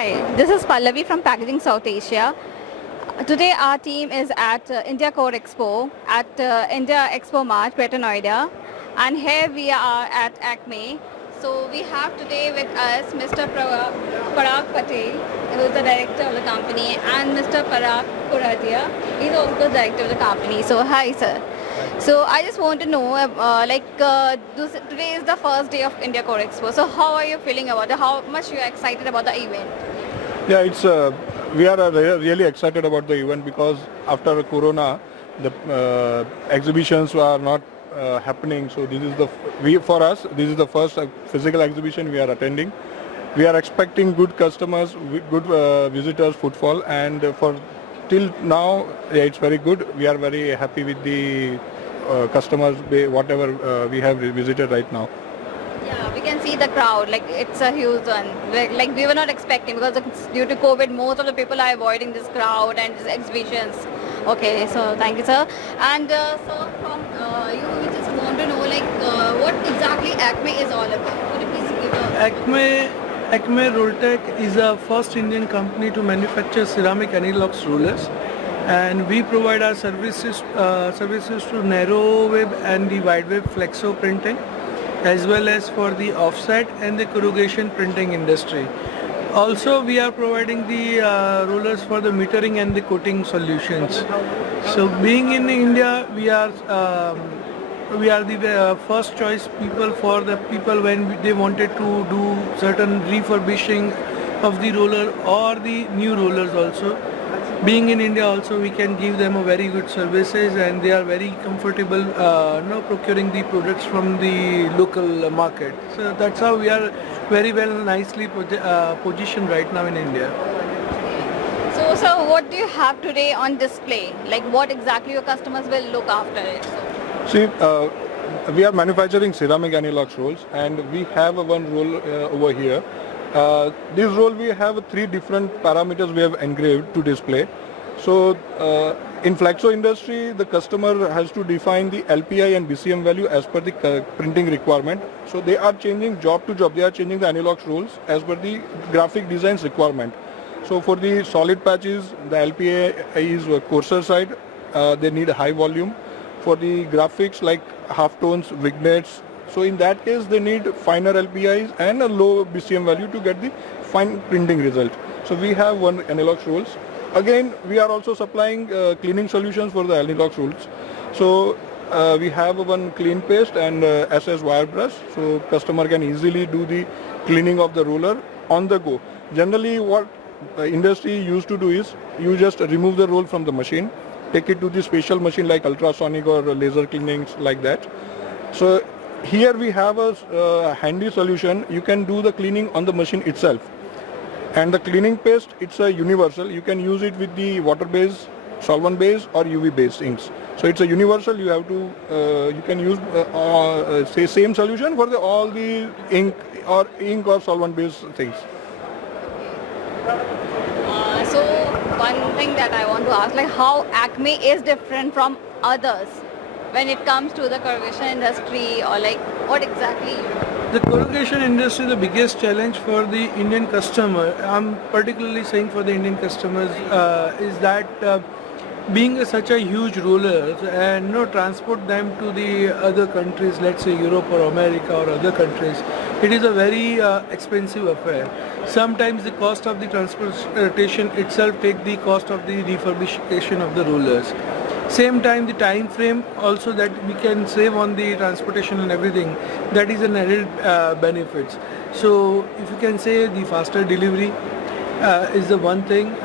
Hi, this is Pallavi from Packaging South Asia. Today our team is at India Core Expo at India Expo Mart, Greater Noida, and here we are at Acme. So we have today with us Mr. Parag Patel, who is the director of the company, and Mr. Parag Puradia, he's also the director of the company. So hi sir. So I just want to know, today is the first day of India Core Expo. So how are you feeling about it? How much you are excited about the event? Yeah, it's we are really excited about the event because after Corona, the exhibitions are not happening. So this is for us. This is the first physical exhibition we are attending. We are expecting good customers, good visitors, footfall, and for till now, yeah, it's very good. We are very happy with the customers, whatever we have visited right now. Yeah, we can see the crowd. Like it's a huge one. Like we were not expecting because due to COVID, most of the people are avoiding this crowd and these exhibitions. Okay, so thank you, sir. And so from you, we just want to know what exactly Acme is all about. Could you please give a Acme Rolltech is a first Indian company to manufacture ceramic Anilox rollers, and we provide our services to narrow web and the wide web flexo printing, as well as for the offset and the corrugation printing industry. Also, we are providing the rollers for the metering and the coating solutions. So, being in India, we are the first choice people for the people when they wanted to do certain refurbishing of the roller or the new rollers also. Being in India also, we can give them a very good services, and they are very comfortable procuring the products from the local market. So that's how we are very well nicely positioned right now in India. So, sir, what do you have today on display? Like what exactly your customers will look after it? See, we are manufacturing ceramic Anilox rolls, and we have one roll over here. This roll we have three different parameters we have engraved to display. So in flexo industry, the customer has to define the LPI and BCM value as per the printing requirement. So they are changing job to job. They are changing the Anilox rolls as per the graphic designs requirement. So for the solid patches, the LPA is coarser side. They need high volume. For the graphics like half tones, vignettes, so in that case they need finer LPIs and a low BCM value to get the fine printing result. So we have one Anilox rolls. Again, we are also supplying cleaning solutions for the Anilox rolls. So we have one clean paste and SS wire brush, so customer can easily do the cleaning of the roller on the go. Generally what industry used to do is you just remove the roll from the machine, take it to the special machine like ultrasonic or laser cleanings like that. So here we have a handy solution. You can do the cleaning on the machine itself. And the cleaning paste, it's a universal. You can use it with the water-based, solvent-based or UV-based inks. So it's a universal. You have to, you can use say same solution for all the ink or solvent-based things. So one thing that I want to ask, like how Acme is different from others when it comes to the corrugation industry, or like what exactly? The corrugation industry, the biggest challenge for the Indian customer, I'm particularly saying for the Indian customers, is that being such a huge roller and transport them to the other countries, let's say Europe or America or other countries, it is a very expensive affair. Sometimes the cost of the transportation itself take the cost of the refurbishment of the rollers. Same time, the time frame also that we can save on the transportation and everything, that is an added benefits. So if you can say the faster delivery is the one thing.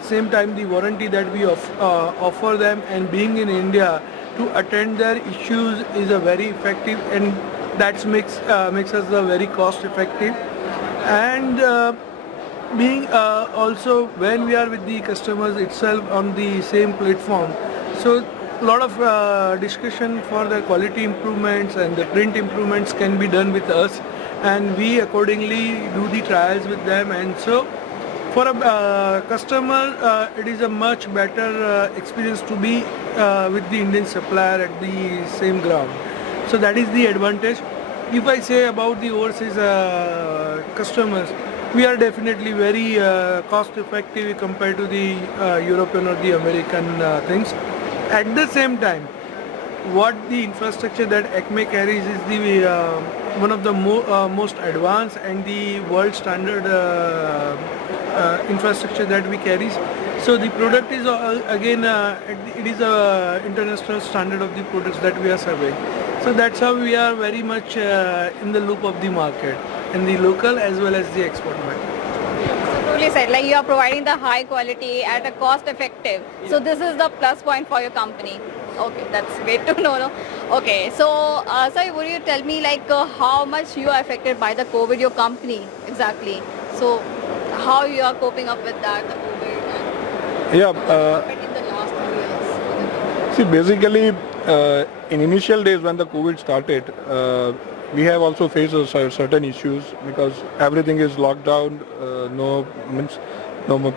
Same time, the warranty that we offer them, and being in India to attend their issues is a very effective, and that makes us a very cost effective. And being also when we are with the customers itself on the same platform, so a lot of discussion for the quality improvements and the print improvements can be done with us, and we accordingly do the trials with them. And so for a customer, it is a much better experience to be with the Indian supplier at the same ground. So that is the advantage. If I say about the overseas customers, we are definitely very cost effective compared to the European or the American things. At the same time, what the infrastructure that Acme carries is the one of the most advanced and the world standard infrastructure that we carry. So the product is again it is a international standard of the products that we are serving. So that's how we are very much in the loop of the market, in the local as well as the export market. So truly said, like you are providing the high quality at a cost effective. So this is the plus point for your company. Okay, that's great to know. No? Okay, so sir, would you tell me like how much you are affected by the COVID, your company exactly? So how you are coping up with that, the COVID, Yeah. and in the last 2 years? See, basically, in initial days when the COVID started, we have also faced certain issues because everything is locked down. No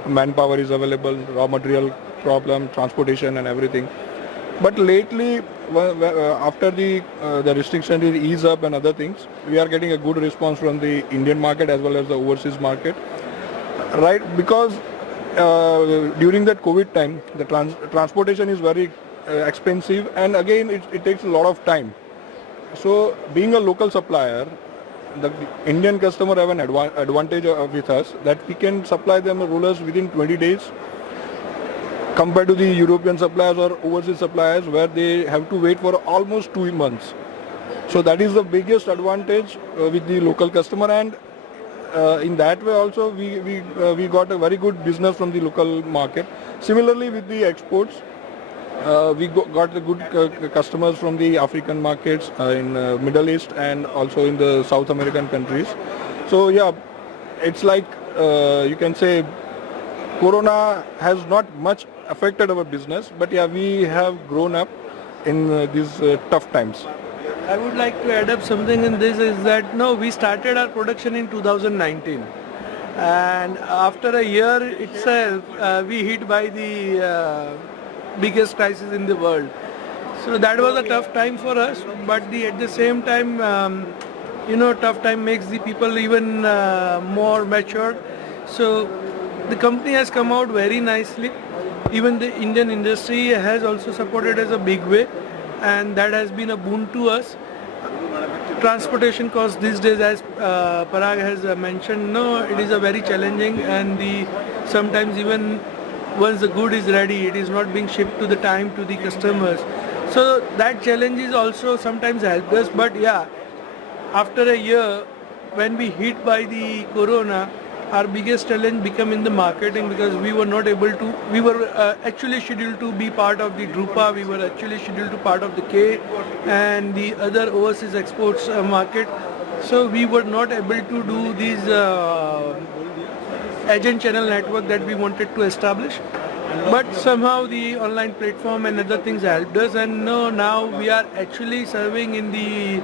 manpower is available, raw material problem, transportation, and everything. But lately, after the restriction is ease up and other things, we are getting a good response from the Indian market as well as the overseas market. Right, because during that COVID time, the transportation is very expensive, and again it takes a lot of time. So being a local supplier, the Indian customer have an advantage with us that we can supply them the rollers within 20 days compared to the European suppliers or overseas suppliers where they have to wait for almost 2 months. So that is the biggest advantage with the local customer, and in that way also we got a very good business from the local market. Similarly with the exports, we got the good customers from the African markets in Middle East and also in the South American countries. So yeah, it's like you can say Corona has not much affected our business, but yeah, we have grown up in these tough times. I would like to add up something in this is that no, we started our production in 2019, and after a year itself we hit by the biggest crisis in the world. So that was a tough time for us, but at the same time, tough time makes the people even more mature. So the company has come out very nicely. Even the Indian industry has also supported us a big way, and that has been a boon to us. Transportation costs these days, as Parag has mentioned, no, it is a very challenging, and sometimes even once the good is ready, it is not being shipped to the time to the customers. So that challenge is also sometimes helped us. But yeah, after a year, when we hit by the Corona, our biggest challenge became in the marketing, because we were not able to, we were actually scheduled to be part of the Drupa, we were actually scheduled to part of the K and the other overseas exports market. So we were not able to do these agent channel network that we wanted to establish. But somehow the online platform and other things helped us, and now we are actually serving in the,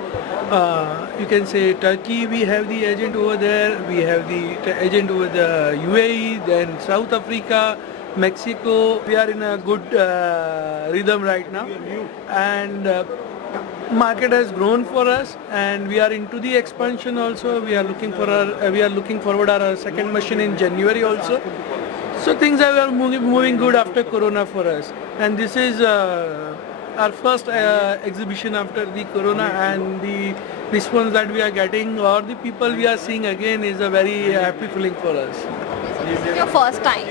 you can say Turkey, we have the agent over there, we have the agent over the UAE, then South Africa, Mexico. We are in a good rhythm right now, and market has grown for us, and we are into the expansion also. We are looking forward our second machine in January also. So things are moving good after Corona for us, and this is our first exhibition after the Corona, and the response that we are getting or the people we are seeing again is a very happy feeling for us. This is your first time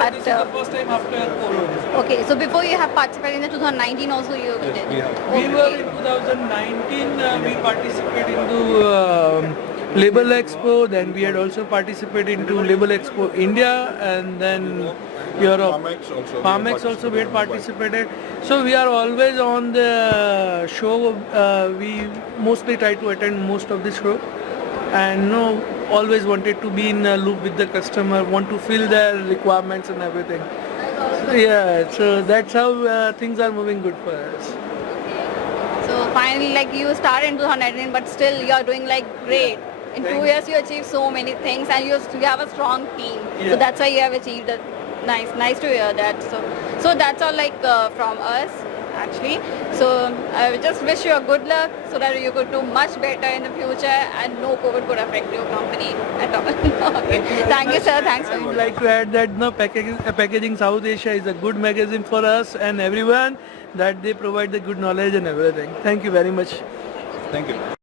at This is the first time after Corona. okay, so before you have participated in the 2019 also you did. We were in 2019, we participated into Label Expo, then we had also participated into Label Expo India, and then Europe. Parmex also we had participated. So we are always on the show. We mostly try to attend most of the show, and always wanted to be in a loop with the customer, want to fill their requirements and everything. So yeah, so that's how things are moving good for us. So finally, like you started in 2019, but still you are doing like great. In 2 years, you achieved so many things, and you have a strong team. Yeah. So that's why you have achieved it. Nice to hear that. So that's all like from us. actually. So I just wish you a good luck so that you could do much better in the future and no COVID could affect your company at all. Okay. Thank you, sir. Thanks for I would like to add that Packaging South Asia is a good magazine for us and everyone, that they provide the good knowledge and everything. Thank you very much. Thank you.